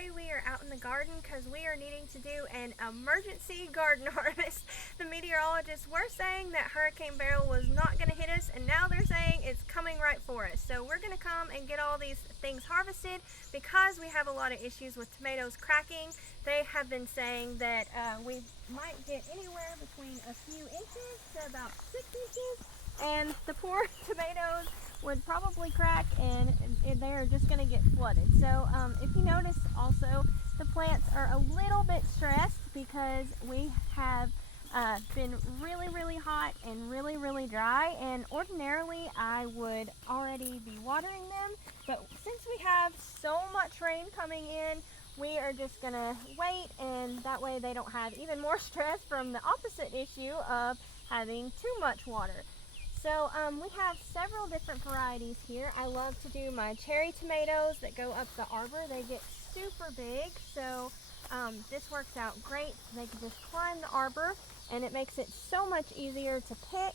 today we are out in the garden because we are needing to do an emergency garden harvest. The meteorologists were saying that Hurricane Beryl was not going to hit us, and now they're saying it's coming right for us. So we're going to come and get all these things harvested because we have a lot of issues with tomatoes cracking. They have been saying that we might get anywhere between a few inches to about 6 inches, and the poor tomatoes would probably crack and they're just going to get flooded. So if you notice also, the plants are a little bit stressed because we have been really hot and really dry, and ordinarily I would already be watering them, but since we have so much rain coming in, we are just going to wait, and that way they don't have even more stress from the opposite issue of having too much water. So we have several different varieties here. I love to do my cherry tomatoes that go up the arbor. They get super big, so this works out great. They can just climb the arbor, and it makes it so much easier to pick.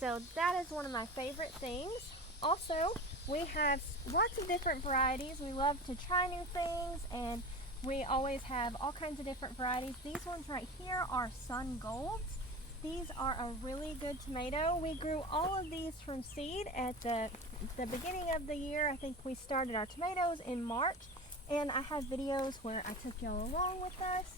So that is one of my favorite things. Also, we have lots of different varieties. We love to try new things, and we always have all kinds of different varieties. These ones right here are Sun Golds. These are a really good tomato. We grew all of these from seed at the beginning of the year. I think we started our tomatoes in March, and I have videos where I took y'all along with us.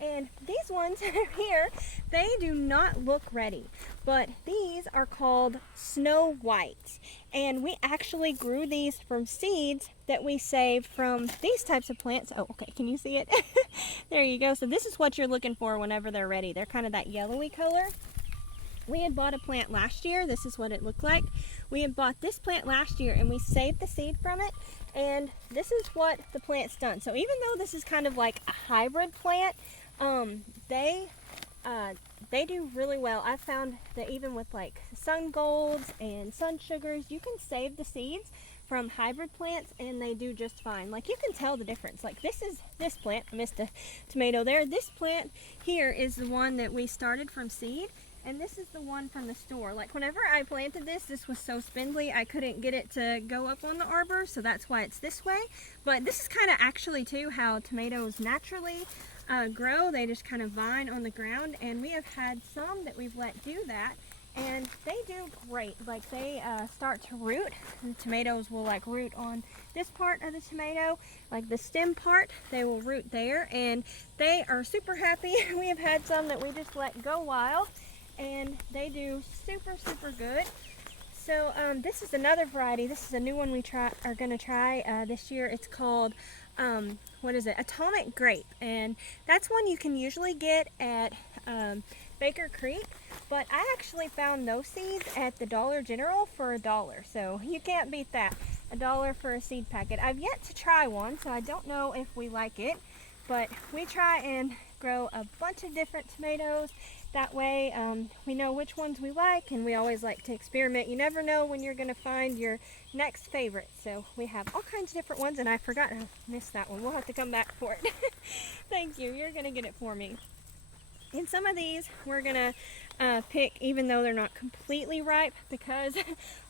And these ones here, they do not look ready, but these are called Snow Whites. And we actually grew these from seeds that we saved from these types of plants. Oh, okay, can you see it? There you go. So this is what you're looking for whenever they're ready. They're kind of that yellowy color. We had bought a plant last year. This is what it looked like. We had bought this plant last year and we saved the seed from it, and this is what the plant's done. So even though this is kind of like a hybrid plant, they do really well. I found that even with like Sun Golds and Sun Sugars, you can save the seeds from hybrid plants and they do just fine. Like, you can tell the difference. Like, this plant, I missed a tomato there. This plant here is the one that we started from seed, and this is the one from the store. Like, whenever I planted this was so spindly I couldn't get it to go up on the arbor, so that's why it's this way. But this is kind of actually too how tomatoes naturally grow. They just kind of vine on the ground, and we have had some that we've let do that, and they do great. Like, they start to root. The tomatoes will like root on this part of the tomato, like the stem part. They will root there, and they are super happy. We have had some that we just let go wild, and they do super good. So this is another variety. This is a new one we are going to try this year. It's called what is it? Atomic Grape, and that's one you can usually get at Baker Creek, but I actually found those seeds at the Dollar General for $1, so you can't beat that. $1 for a seed packet. I've yet to try one, so I don't know if we like it, but we try and grow a bunch of different tomatoes. That way we know which ones we like, and we always like to experiment. You never know when you're going to find your next favorite. So we have all kinds of different ones, and I forgot, I missed that one. We'll have to come back for it. Thank you. You're going to get it for me. And some of these we're going to pick even though they're not completely ripe, because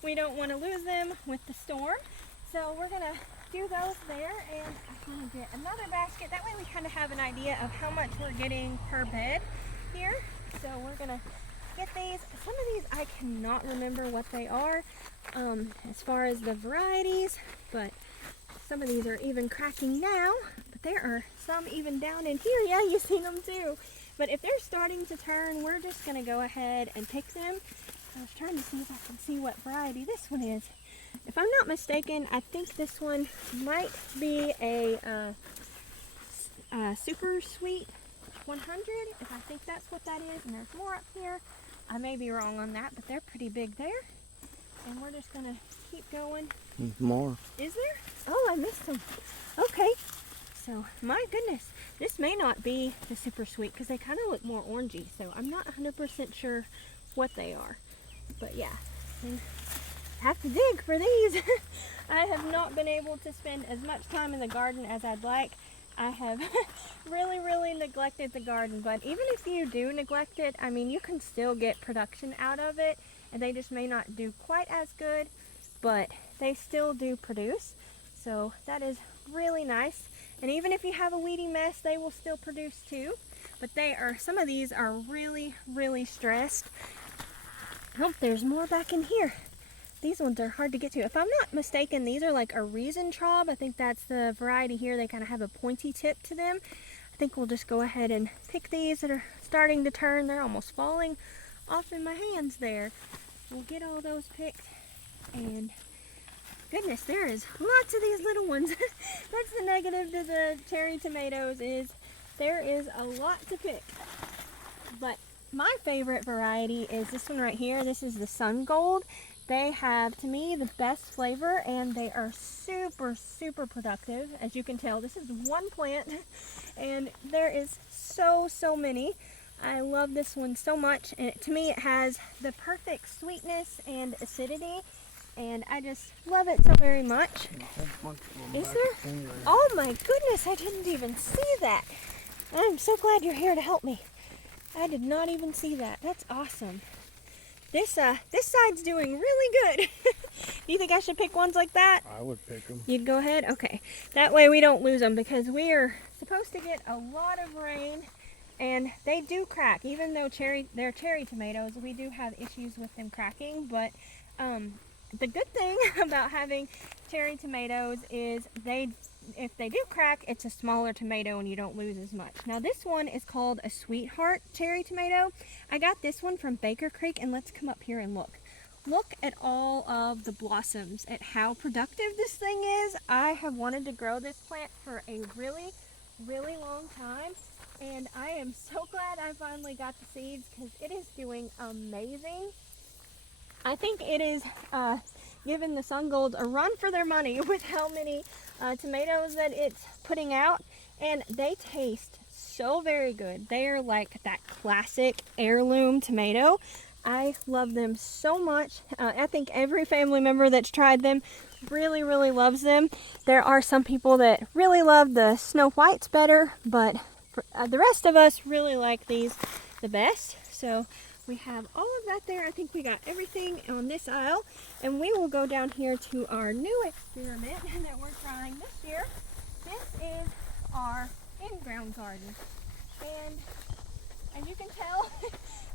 we don't want to lose them with the storm. So we're going to do those there, and I'm going to get another basket. That way we kind of have an idea of how much we're getting per bed here. So we're gonna get these. Some of these I cannot remember what they are as far as the varieties, but some of these are even cracking now, but there are some even down in here. Yeah, you've seen them too. But if they're starting to turn, we're just gonna go ahead and pick them. I was trying to see if I can see what variety this one is. If I'm not mistaken, I think this one might be a super sweet 100, if I think that's what that is, and there's more up here. I may be wrong on that, but they're pretty big there. And we're just gonna keep going. There's more. Is there? Oh, I missed them. Okay. So, my goodness, this may not be the super sweet because they kind of look more orangey. So I'm not 100% sure what they are. But yeah, and I have to dig for these. I have not been able to spend as much time in the garden as I'd like. I have really neglected the garden, but even if you do neglect it, I mean, you can still get production out of it, and they just may not do quite as good, but they still do produce. So that is really nice. And even if you have a weedy mess, they will still produce too. But some of these are really, really stressed. Oh, there's more back in here. These ones are hard to get to. If I'm not mistaken, these are like a Riesentraub. I think that's the variety here. They kind of have a pointy tip to them. I think we'll just go ahead and pick these that are starting to turn. They're almost falling off in my hands there. We'll get all those picked. And goodness, there is lots of these little ones. That's the negative to the cherry tomatoes, is there is a lot to pick. But my favorite variety is this one right here. This is the Sun Gold. They have, to me, the best flavor, and they are super, super productive. As you can tell, this is one plant, and there is so many. I love this one so much, and to me it has the perfect sweetness and acidity, and I just love it so very much. Is there? Oh my goodness, I didn't even see that. I'm so glad you're here to help me. I did not even see that. That's awesome. This side's doing really good. Do you think I should pick ones like that? I would pick them. You'd go ahead? Okay. That way we don't lose them, because we are supposed to get a lot of rain, and they do crack. Even though they're cherry tomatoes, we do have issues with them cracking. But the good thing about having cherry tomatoes is if they do crack, it's a smaller tomato and you don't lose as much. Now this one is called a Sweetheart cherry tomato. I got this one from Baker Creek, and let's come up here and look. Look at all of the blossoms, at how productive this thing is. I have wanted to grow this plant for a really, really long time, and I am so glad I finally got the seeds, because it is doing amazing. I think it is giving the Sun Gold a run for their money with how many tomatoes that it's putting out, and they taste so very good. They are like that classic heirloom tomato. I love them so much. I think every family member that's tried them really, really loves them. There are some people that really love the Snow Whites better, but the rest of us really like these the best. So we have all of that there. I think we got everything on this aisle, and we will go down here to our new experiment that we're trying this year. This is our in-ground garden, and as you can tell,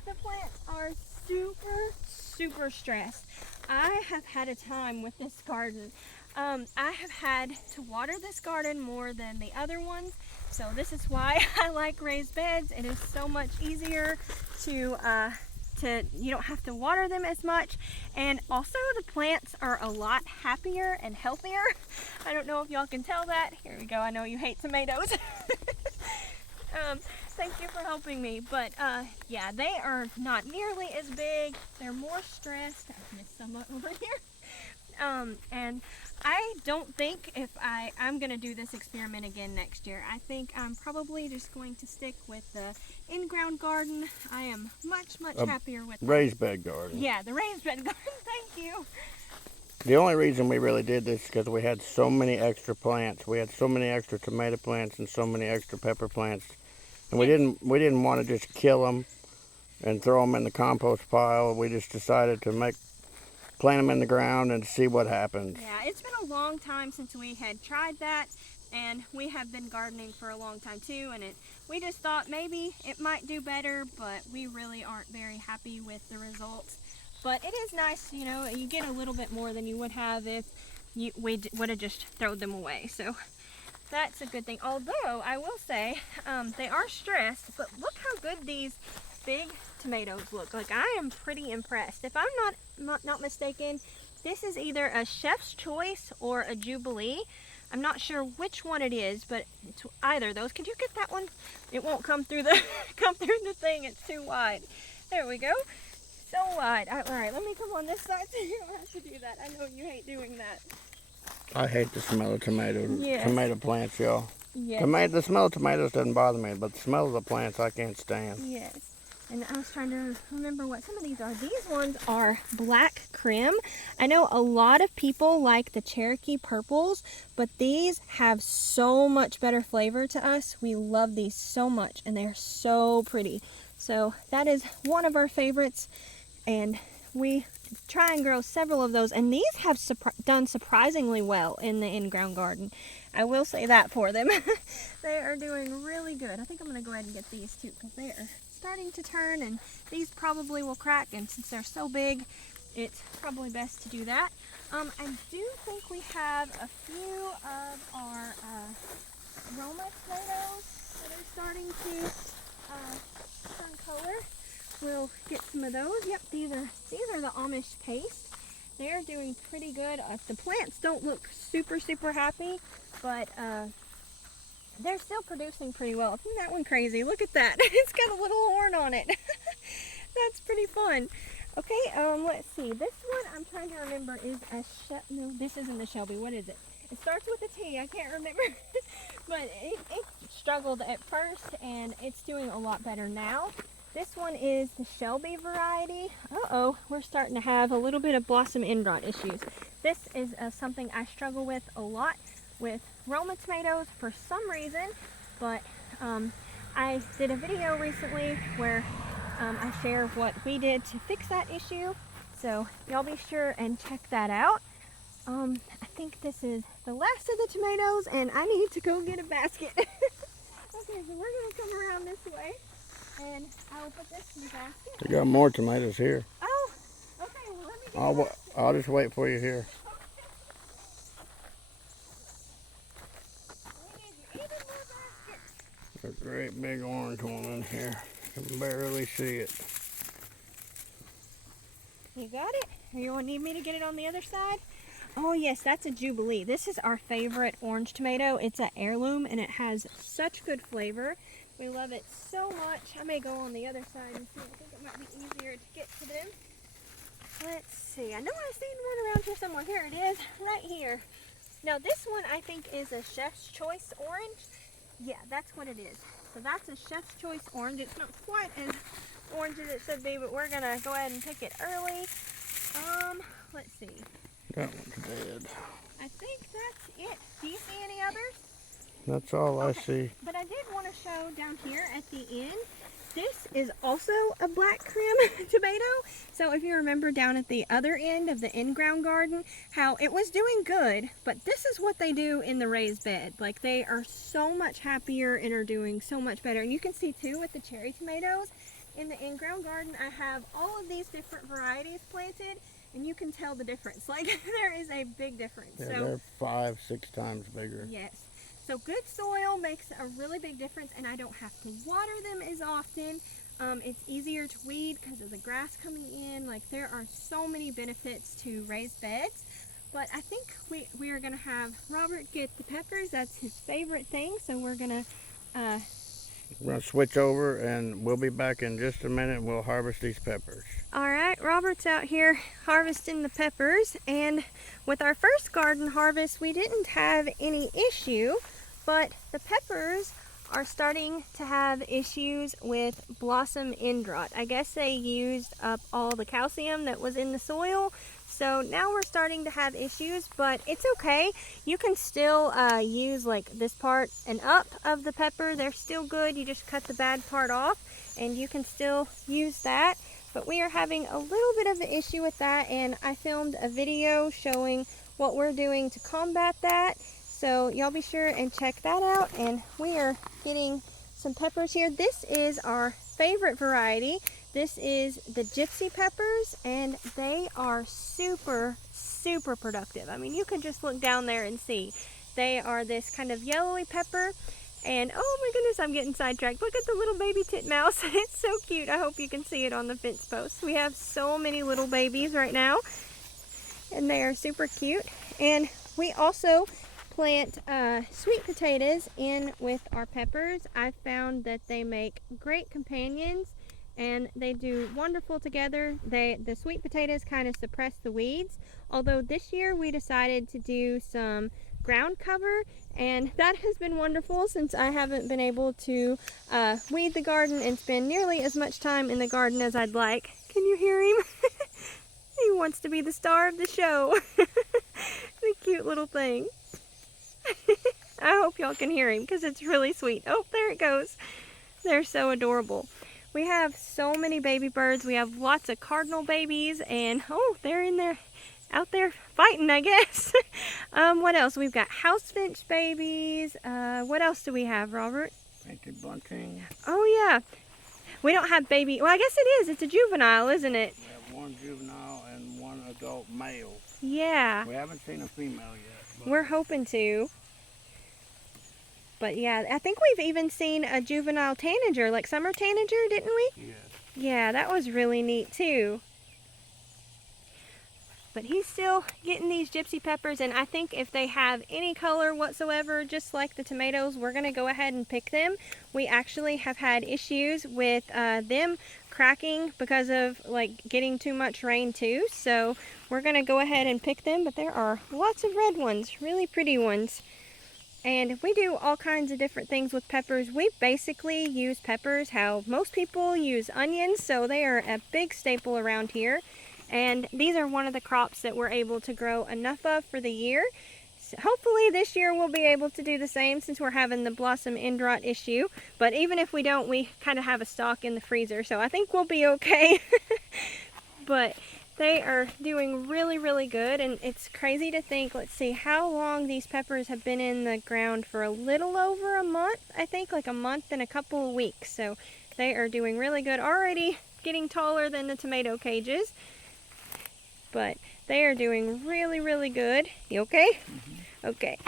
the plants are super stressed. I have had a time with this garden. I have had to water this garden more than the other ones, so this is why I like raised beds. It is so much easier to you don't have to water them as much, and also the plants are a lot happier and healthier. I don't know if y'all can tell that. Here we go. I know you hate tomatoes. Thank you for helping me, but yeah, they are not nearly as big. They're more stressed. I missed some over here. And I don't think if I'm going to do this experiment again next year. I think I'm probably just going to stick with the in-ground garden. I am much happier with raised bed garden. Yeah, the raised bed garden. Thank you. The only reason we really did this is because we had so many extra plants. We had so many extra tomato plants and so many extra pepper plants, and we didn't want to just kill them and throw them in the compost pile. We just decided to plant them in the ground and see what happens. Yeah, it's been a long time since we had tried that, and we have been gardening for a long time too, and we just thought maybe it might do better, but we really aren't very happy with the results. But it is nice, you know, you get a little bit more than you would have if we would have just thrown them away. So that's a good thing. Although I will say they are stressed, but look how good these big tomatoes look. Like, I am pretty impressed. If I'm not mistaken, this is either a Chef's Choice or a Jubilee. I'm not sure which one it is, but it's either of those. Could you get that one? It won't come through the thing. It's too wide. There we go. So wide. All right, let me come on this side so you don't have to do that. I know you hate doing that. I hate the smell of tomato plants, y'all. Yes. The smell of tomatoes doesn't bother me, but the smell of the plants I can't stand. Yes. And I was trying to remember what some of these are. These ones are black crim. I know a lot of people like the Cherokee purples, but these have so much better flavor to us. We love these so much, and they're so pretty. So that is one of our favorites, and we try and grow several of those, and these have done surprisingly well in the in-ground garden. I will say that for them. They are doing really good. I think I'm going to go ahead and get these too, because they are starting to turn, and these probably will crack, and since they're so big, it's probably best to do that. I do think we have a few of our Roma tomatoes that are starting to turn color. We'll get some of those. Yep, these are the Amish paste. They're doing pretty good. The plants don't look super happy, but they're still producing pretty well. Isn't that one crazy? Look at that. It's got a little horn on it. That's pretty fun. Okay, let's see. This one I'm trying to remember is no, this isn't the Shelby. What is it? It starts with a T. I can't remember. But it struggled at first, and it's doing a lot better now. This one is the Shelby variety. Uh-oh, we're starting to have a little bit of blossom end rot issues. This is something I struggle with a lot with Roma tomatoes for some reason, but I did a video recently where I share what we did to fix that issue, so y'all be sure and check that out. I think this is the last of the tomatoes, and I need to go get a basket. Okay, so we're going to come around this way, and I'll put this in the basket. We got more tomatoes here. Oh, okay, well let me get the basket. I'll just wait for you here. We need even more baskets. A great big orange one in here. I can barely see it. You got it? Or you need me to get it on the other side? Oh yes, that's a Jubilee. This is our favorite orange tomato. It's an heirloom, and it has such good flavor. We love it so much. I may go on the other side and see. I think it might be easier to get to them. Let's see. I know I've seen one around here somewhere. Here it is, right here. Now this one I think is a Chef's Choice orange. Yeah, that's what it is. So that's a Chef's Choice orange. It's not quite as orange as it should be, but we're gonna go ahead and pick it early. Let's see. That one's dead. I think that's it. Do you see any others? That's all I see. But I did want to show down here at the end, this is also a black crim tomato. So if you remember down at the other end of the in-ground garden, how it was doing good, but this is what they do in the raised bed. Like, they are so much happier and are doing so much better. And you can see too with the cherry tomatoes in the in-ground garden, I have all of these different varieties planted, and you can tell the difference. Like, there is a big difference. Yeah, so they're 5-6 times bigger. yes. So good soil makes a really big difference, and I don't have to water them as often. It's easier to weed because of the grass coming in. Like, there are so many benefits to raised beds. But I think we are going to have Robert get the peppers. That's his favorite thing. So we're going to switch over, and we'll be back in just a minute, and we'll harvest these peppers. All right, Robert's out here harvesting the peppers, and with our first garden harvest, we didn't have any issue, but the peppers are starting to have issues with blossom end rot. I guess they used up all the calcium that was in the soil, so now we're starting to have issues, but it's okay. You can still use like this part and up of the pepper. They're still good. You just cut the bad part off, and you can still use that. But we are having a little bit of an issue with that, and I filmed a video showing what we're doing to combat that. So y'all be sure and check that out. And we are getting some peppers here. This is our favorite variety. This is the Gypsy peppers, and they are super productive. I mean, you can just look down there and see. They are this kind of yellowy pepper. And oh my goodness, I'm getting sidetracked. Look at the little baby titmouse. It's so cute. I hope you can see it on the fence post. We have so many little babies right now, and they are super cute. And we also plant sweet potatoes in with our peppers. I found that they make great companions, and they do wonderful together. The sweet potatoes kind of suppress the weeds. Although this year we decided to do some ground cover, and that has been wonderful since I haven't been able to weed the garden and spend nearly as much time in the garden as I'd like. Can you hear him? He wants to be the star of the show. The cute little thing. I hope y'all can hear him because it's really sweet. Oh, there it goes. They're so adorable. We have so many baby birds. We have lots of cardinal babies, and oh, they're in there, out there fighting, I guess. What else? We've got house finch babies. What else do we have, Robert? Painted bunting. Oh yeah. We don't have baby. Well, I guess it is. It's a juvenile, isn't it? We have one juvenile and one adult male. Yeah. We haven't seen a female yet. We're hoping to. But yeah, I think we've even seen a juvenile tanager, like summer tanager, didn't we? Yes. Yeah, that was really neat too. But he's still getting these gypsy peppers, and I think if they have any color whatsoever, just like the tomatoes, we're going to go ahead and pick them. We actually have had issues with them cracking because of like getting too much rain too. So we're going to go ahead and pick them, but there are lots of red ones, really pretty ones. And we do all kinds of different things with peppers. We basically use peppers how most people use onions, so they are a big staple around here. And these are one of the crops that we're able to grow enough of for the year. So hopefully this year we'll be able to do the same since we're having the blossom end rot issue. But even if we don't, we kind of have a stock in the freezer, so I think we'll be okay. But they are doing really, really good, and it's crazy to think, let's see, how long these peppers have been in the ground for a little over a month, I think, like a month and a couple of weeks. So they are doing really good, already getting taller than the tomato cages. But they are doing really, really good. You okay? Mm-hmm. Okay.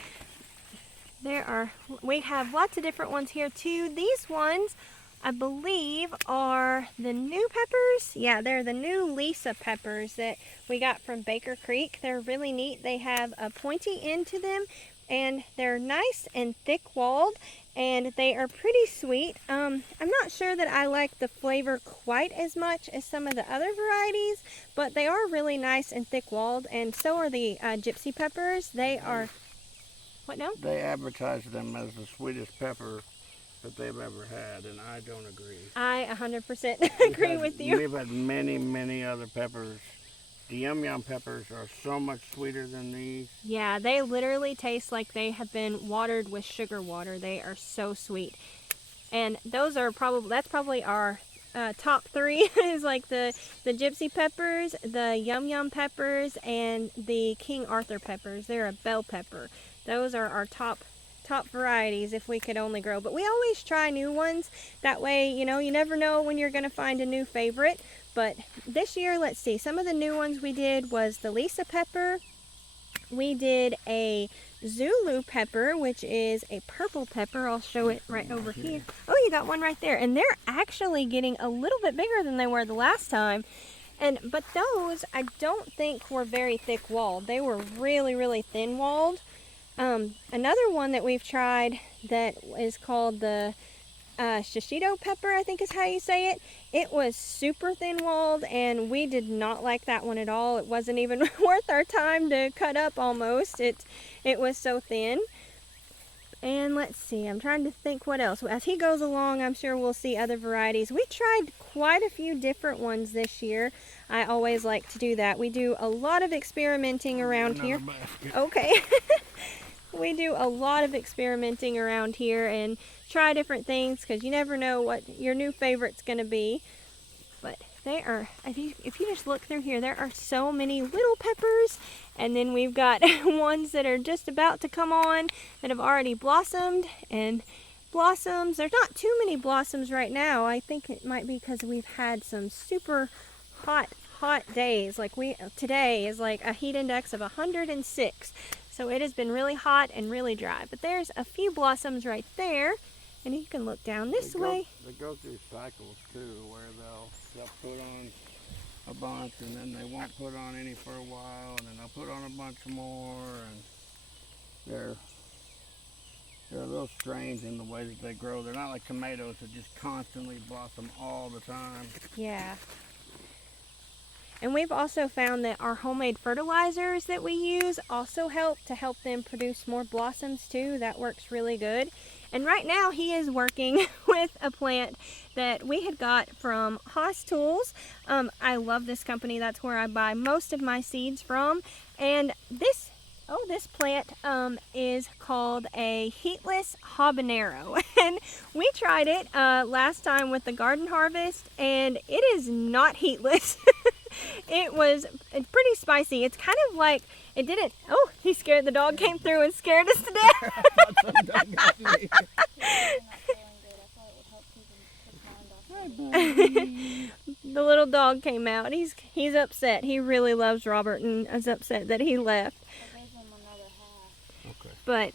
We have lots of different ones here too. These ones, I believe, are the new peppers. Yeah, they're the new Lisa peppers that we got from Baker Creek. They're really neat. They have a pointy end to them, and they're nice and thick-walled, and they are pretty sweet. I'm not sure that I like the flavor quite as much as some of the other varieties, but they are really nice and thick-walled, and so are the gypsy peppers. They are... What now? They advertise them as the sweetest pepper that they've ever had, and I don't agree. I 100% agree with you. We've had many, many other peppers. The Yum Yum peppers are so much sweeter than these. Yeah, they literally taste like they have been watered with sugar water. They are so sweet. And those are that's probably our top three is like the gypsy peppers, the Yum Yum peppers, and the King Arthur peppers. They're a bell pepper. Those are our top varieties if we could only grow. But we always try new ones. That way, you know, you never know when you're going to find a new favorite. But this year, let's see, some of the new ones we did was the Lisa pepper. We did a Zulu pepper, which is a purple pepper. I'll show it right over here. Oh, you got one right there. And they're actually getting a little bit bigger than they were the last time. But those, I don't think were very thick-walled. They were really, really thin-walled. Another one that we've tried that is called the shishito pepper, I think is how you say it. It was super thin-walled, and we did not like that one at all. It wasn't even worth our time to cut up almost. It was so thin. And let's see, I'm trying to think what else. As he goes along, I'm sure we'll see other varieties. We tried quite a few different ones this year. I always like to do that. We do a lot of experimenting around here. Okay. We do a lot of experimenting around here and try different things because you never know what your new favorite's going to be. But they are, if you just look through here, there are so many little peppers, and then we've got ones that are just about to come on that have already blossomed, and blossoms. There's not too many blossoms right now. I think it might be because we've had some super hot days. Like today is like a heat index of 106. So it has been really hot and really dry. But there's a few blossoms right there. And you can look down this way. They go through cycles too, where they'll put on a bunch and then they won't put on any for a while, and then they'll put on a bunch more, and they're a little strange in the way that they grow. They're not like tomatoes that just constantly blossom all the time. Yeah. And we've also found that our homemade fertilizers that we use also help them produce more blossoms too. That works really good. And right now he is working with a plant that we had got from Haas Tools. I love this company. That's where I buy most of my seeds from. And this Oh, this plant is called a heatless habanero, and we tried it last time with the garden harvest, and it is not heatless. It's pretty spicy. It's kind of like it didn't. Oh, he scared the dog came through and scared us to death. The little dog came out. He's upset. He really loves Robert and is upset that he left. Okay. But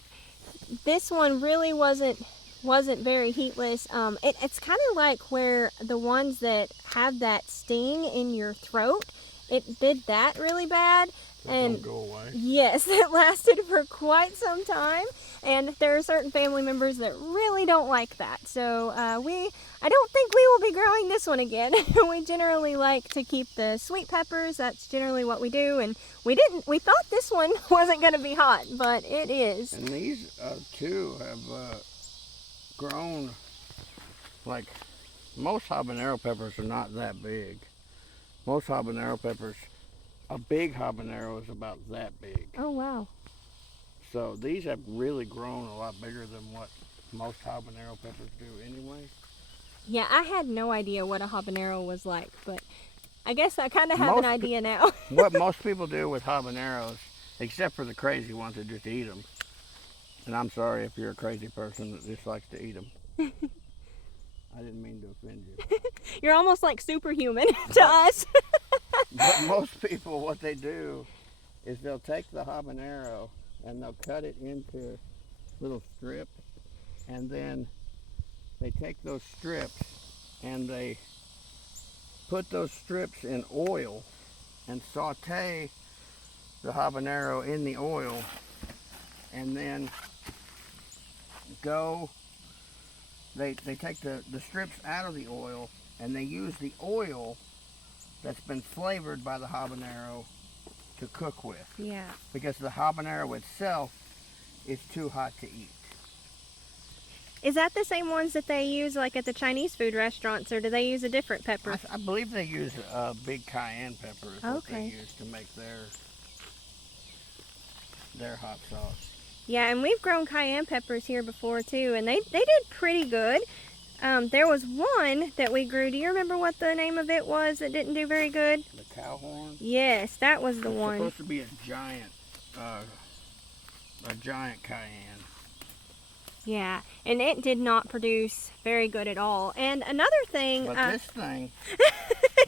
this one really wasn't very heatless. It's kind of like where the ones that have that sting in your throat, it did that really bad. Don't go away. Yes, it lasted for quite some time, and there are certain family members that really don't like that. So I don't think we will be growing this one again. We generally like to keep the sweet peppers. That's generally what we do, and we thought this one wasn't going to be hot, but it is. And these two have grown, like, most habanero peppers are not that big. Most habanero peppers, a big habanero is about that big. Oh, wow. So these have really grown a lot bigger than what most habanero peppers do anyway. Yeah, I had no idea what a habanero was like, but I guess I kind of have an idea now. What most people do with habaneros, except for the crazy ones that just eat them, and I'm sorry if you're a crazy person that just likes to eat them. I didn't mean to offend you. You're almost like superhuman to us. But most people, what they do is they'll take the habanero and they'll cut it into little strips, and then they take those strips and they put those strips in oil and saute the habanero in the oil, and then they take the strips out of the oil, and they use the oil that's been flavored by the habanero to cook with. Yeah. Because the habanero itself is too hot to eat. Is that the same ones that they use like at the Chinese food restaurants, or do they use a different pepper? I believe they use a big cayenne pepper is what they use to make their hot sauce. Yeah, and we've grown cayenne peppers here before too, and they did pretty good. There was one that we grew. Do you remember what the name of it was that didn't do very good? The cow horn? Yes, that was the one. It's supposed to be a giant cayenne. Yeah, and it did not produce very good at all. And another thing... But this thing,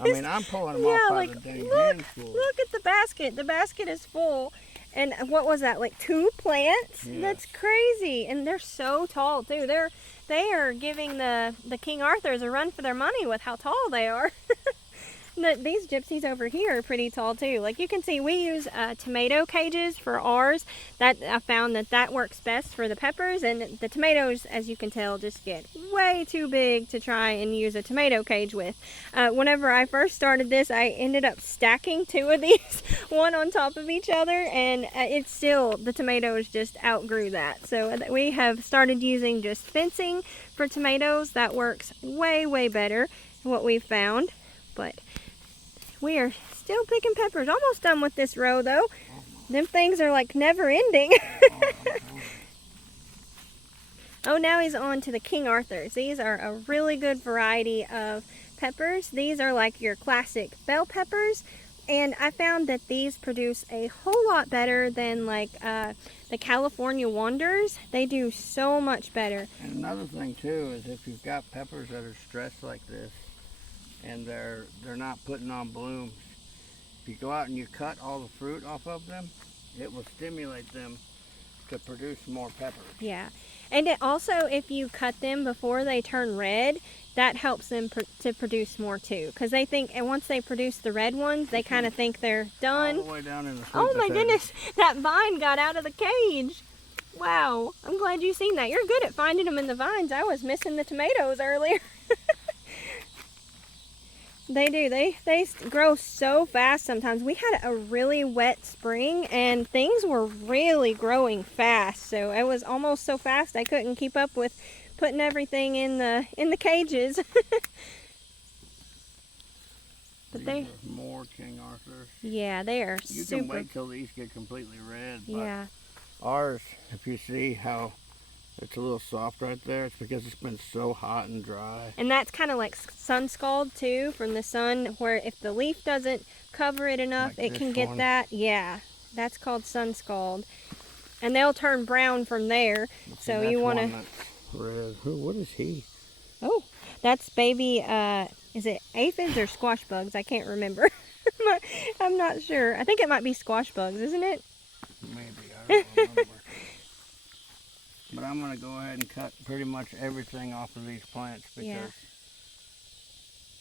I mean, I'm pulling them off by the dang handful. Look at the basket. The basket is full. And what was that, like 2 plants? Yes. That's crazy. And they're so tall, too. They are giving the King Arthurs a run for their money with how tall they are. These gypsies over here are pretty tall too. Like you can see, we use tomato cages for ours. That I found that works best for the peppers, and the tomatoes, as you can tell, just get way too big to try and use a tomato cage with. Whenever I first started this, I ended up stacking 2 of these, one on top of each other, and the tomatoes just outgrew that. So we have started using just fencing for tomatoes. That works way, way better, what we've found. But we are still picking peppers. Almost done with this row though. Them things are like never ending. Oh, now he's on to the King Arthurs. These are a really good variety of peppers. These are like your classic bell peppers. And I found that these produce a whole lot better than like the California Wonders. They do so much better. And another thing too is if you've got peppers that are stressed like this, and they're not putting on blooms, if you go out and you cut all the fruit off of them, it will stimulate them to produce more peppers. Yeah, and it also, if you cut them before they turn red, that helps them to produce more too, because they think, and once they produce the red ones, they kind of think they're done. All the way down in the sweet Oh my potatoes. goodness, that vine got out of the cage. Wow, I'm glad you've seen that. You're good at finding them in the vines. I was missing the tomatoes earlier. They do. They grow so fast sometimes. We had a really wet spring and things were really growing fast. So it was almost so fast I couldn't keep up with putting everything in the cages. But There's more King Arthurs. yeah, they are You super. can wait till these get completely red. But Yeah. ours, if you see how it's a little soft right there, it's because it's been so hot and dry. And that's kind of like sun scald too, from the sun, where if the leaf doesn't cover it enough, Like it can this get one. that. Yeah, that's called sun scald. And they'll turn brown from there. So That's you want one to. that's red. What is he? Oh, that's baby. Is it aphids or squash bugs? I can't remember. I'm not sure. I think it might be squash bugs, isn't it? Maybe, I don't remember. But I'm going to go ahead and cut pretty much everything off of these plants because, Yeah.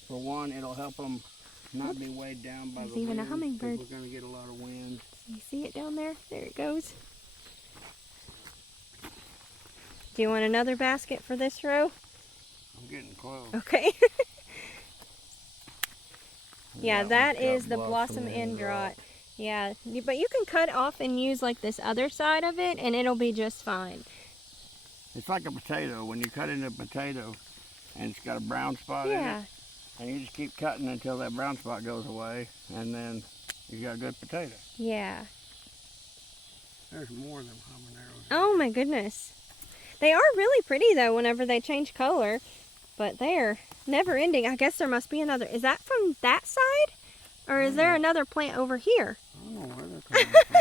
for one, it'll help them not be weighed down by There's the wind. even a hummingbird. We're going to get a lot of wind. You see it down there? There it goes. Do you want another basket for this row? I'm getting close. Okay. Yeah, that one's got is the blossom end rot. Yeah, but you can cut off and use like this other side of it and it'll be just fine. It's like a potato. When you cut into a potato and it's got a brown spot in Yeah. it, and you just keep cutting until that brown spot goes away, and then you got a good potato. Yeah. There's more of them habaneros. Oh my goodness. They are really pretty though whenever they change color, but they're never ending. I guess there must be another. Is that from that side? Or is there another plant over here? I don't know where they're coming from.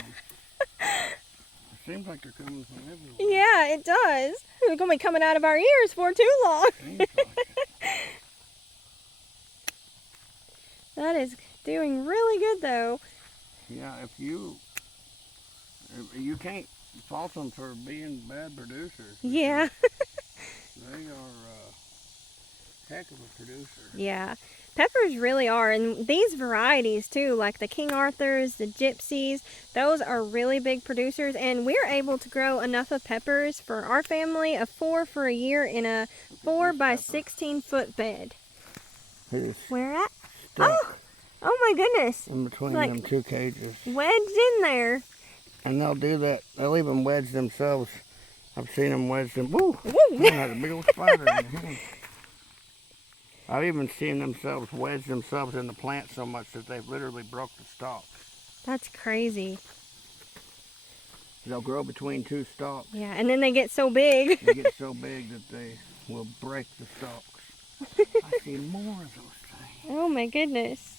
It seems like they're coming from everywhere. Yeah, it does. They're going to be coming out of our ears for too long. Seems like it. That is doing really good though. Yeah, if you can't fault them for being bad producers. Yeah. They are a heck of a producer. Yeah. Peppers really are, and these varieties too, like the King Arthurs, the Gypsies, those are really big producers, and we're able to grow enough of peppers for our family of 4 for a year in a 4 by 16 foot bed. He's Where at? stuck Oh my goodness. in between like- them two cages. Wedged in there. And they'll do that. They'll even wedge themselves. I've seen them wedge them. Woo! Woo. Man has a big old spider in their hand. I've even seen themselves wedge themselves in the plant so much that they've literally broke the stalk. That's crazy. They'll grow between two stalks. Yeah, and then they get so big. They get so big that they will break the stalks. I see more of those things. Oh my goodness.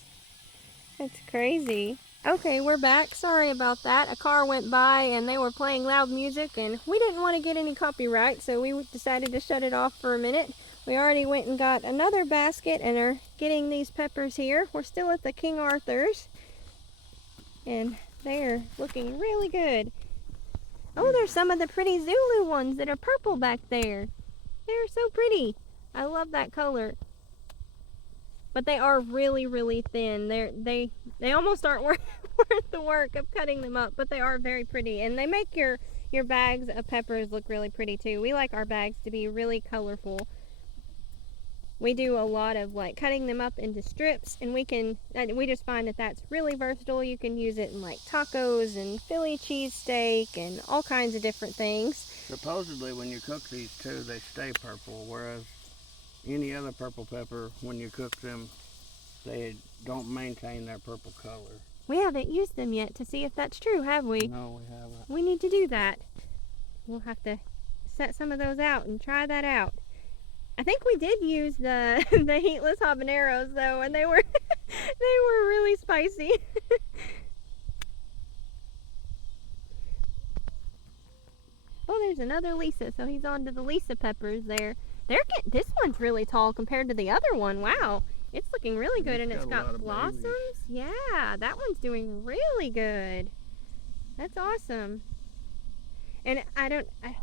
That's crazy. Okay, we're back. Sorry about that. A car went by and they were playing loud music and we didn't want to get any copyright, so we decided to shut it off for a minute. We already went and got another basket and are getting these peppers here. We're still at the King Arthurs and they're looking really good. Oh, there's some of the pretty Zulu ones that are purple back there. They're so pretty. I love that color. But they are really, really thin. They almost aren't worth the work of cutting them up, but they are very pretty. And they make your bags of peppers look really pretty too. We like our bags to be really colorful. We do a lot of like cutting them up into strips, and we just find that that's really versatile. You can use it in like tacos and Philly cheesesteak and all kinds of different things. Supposedly when you cook these too, they stay purple, whereas any other purple pepper, when you cook them, they don't maintain their purple color. We haven't used them yet to see if that's true, have we? No, we haven't. We need to do that. We'll have to set some of those out and try that out. I think we did use the heatless habaneros though, and they were really spicy. Oh, there's another Lisa, so he's on to the Lisa peppers there. This one's really tall compared to the other one. Wow, it's looking really good, and it's got blossoms. Yeah, that one's doing really good. That's awesome. And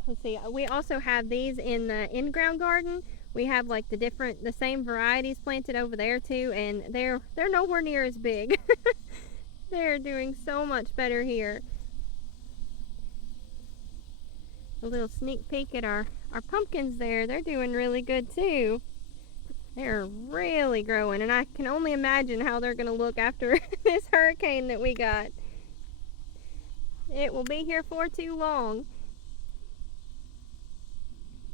let's see, we also have these in the in-ground garden. We have like the same varieties planted over there too, and they're nowhere near as big. They're doing so much better here. A little sneak peek at our pumpkins there. They're doing really good too. They're really growing, and I can only imagine how they're going to look after this hurricane that we got. It will be here for too long.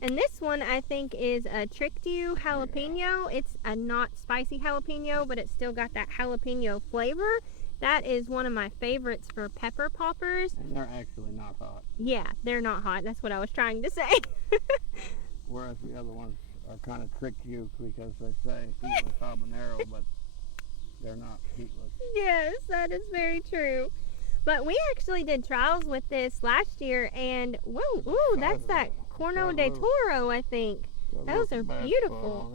And this one I think is a Tricked You jalapeno. It's a not spicy jalapeno, but it's still got that jalapeno flavor. That is one of my favorites for pepper poppers. And they're actually not hot. Yeah, they're not hot. That's what I was trying to say. Whereas the other ones are kind of tricked you because they say heatless habanero, but they're not heatless. Yes, that is very true. But we actually did trials with this last year, and whoa, ooh, that's that Corno de Toro, I think. Those are beautiful.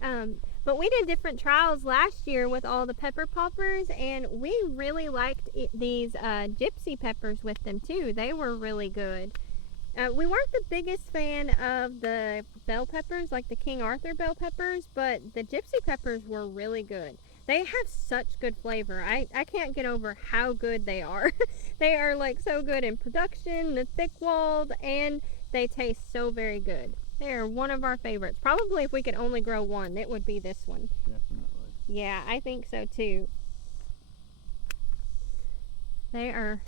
But we did different trials last year with all the pepper poppers, and we really liked these gypsy peppers with them too. They were really good. We weren't the biggest fan of the bell peppers, like the King Arthur bell peppers, but the gypsy peppers were really good. They have such good flavor. I can't get over how good they are. They are like so good in production, the thick-walled, and they taste so very good. They are one of our favorites. Probably if we could only grow one, it would be this one. Definitely. Yeah, I think so too. They are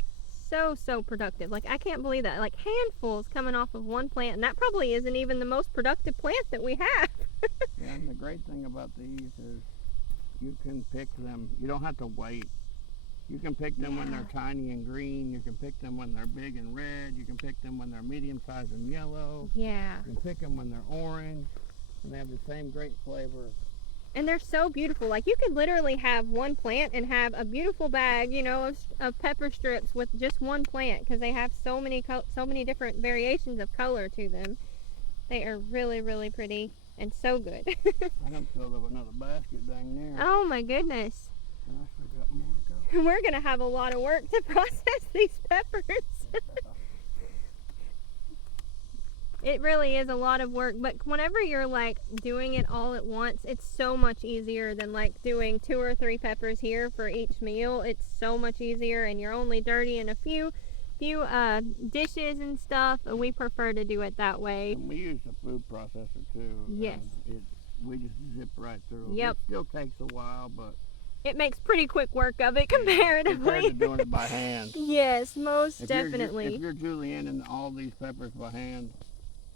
so productive. Like, I can't believe that. Like, handfuls coming off of one plant, and that probably isn't even the most productive plant that we have. Yeah, and the great thing about these is you can pick them. You don't have to wait. You can pick them when they're tiny and green. You can pick them when they're big and red. You can pick them when they're medium sized and yellow. Yeah. You can pick them when they're orange. And they have the same great flavor. And they're so beautiful. Like, you could literally have one plant and have a beautiful bag, you know, of pepper strips with just one plant, because they have so many different variations of color to them. They are really pretty and so good. I done filled up another basket dang near. Oh my goodness. And I still got more to go. We're gonna have a lot of work to process these peppers. It really is a lot of work, but whenever you're like doing it all at once, it's so much easier than like doing 2 or 3 peppers here for each meal. It's so much easier, and you're only dirtying a few dishes and stuff, and we prefer to do it that way. And we use the food processor too. Yes. We just zip right through. Yep. It still takes a while, but it makes pretty quick work of it comparatively. compared to doing it by hand. Yes, most definitely. If you're julienning all these peppers by hand,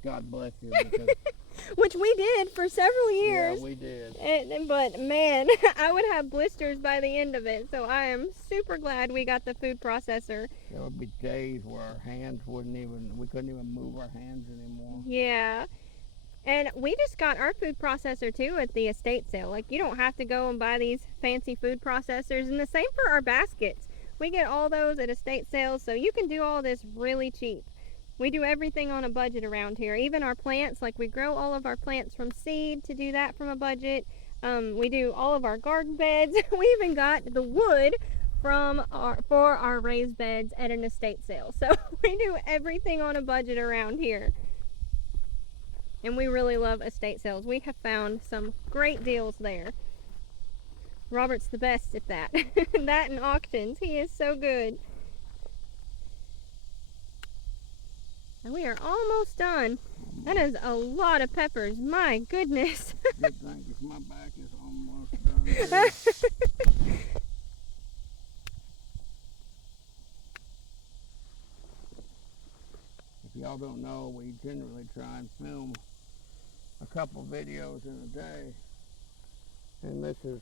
God bless you. Because which we did for several years. Yeah, we did. But man, I would have blisters by the end of it. So I am super glad we got the food processor. There would be days where our hands we couldn't even move our hands anymore. Yeah. And we just got our food processor too at the estate sale. Like, you don't have to go and buy these fancy food processors. And the same for our baskets. We get all those at estate sales, so you can do all this really cheap. We do everything on a budget around here. Even our plants, like we grow all of our plants from seed to do that from a budget. We do all of our garden beds. We even got the wood for our raised beds at an estate sale. So we do everything on a budget around here. And we really love estate sales. We have found some great deals there. Robert's the best at that. That and auctions. He is so good. And we are almost done. That is a lot of peppers. My goodness. Good thing, because my back is almost done. If y'all don't know, we generally try and film a couple videos in a day. And this is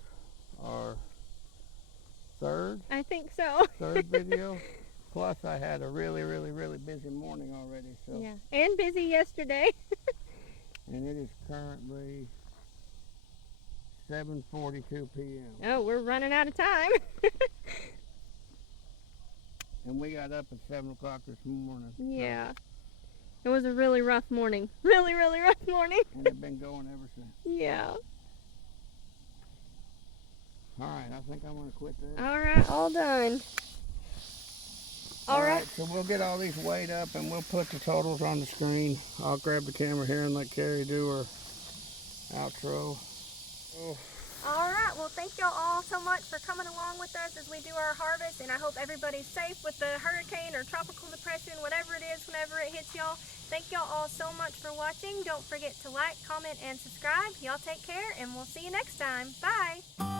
our third I think so. video. Plus, I had a really busy morning already. So. Yeah, and busy yesterday. And it is currently 7:42 p.m. Oh, we're running out of time. And we got up at 7 o'clock this morning. Yeah. It was a really rough morning. Really rough morning. And it's been going ever since. Yeah. All right, I think I'm going to quit this. All right, all done. All right. So we'll get all these weighed up and we'll put the totals on the screen. I'll grab the camera here and let Carrie do her outro. Oh. All right, well, thank y'all all so much for coming along with us as we do our harvest, and I hope everybody's safe with the hurricane or tropical depression, whatever it is, whenever it hits y'all. Thank y'all all so much for watching. Don't forget to like, comment, and subscribe. Y'all take care, and we'll see you next time. Bye.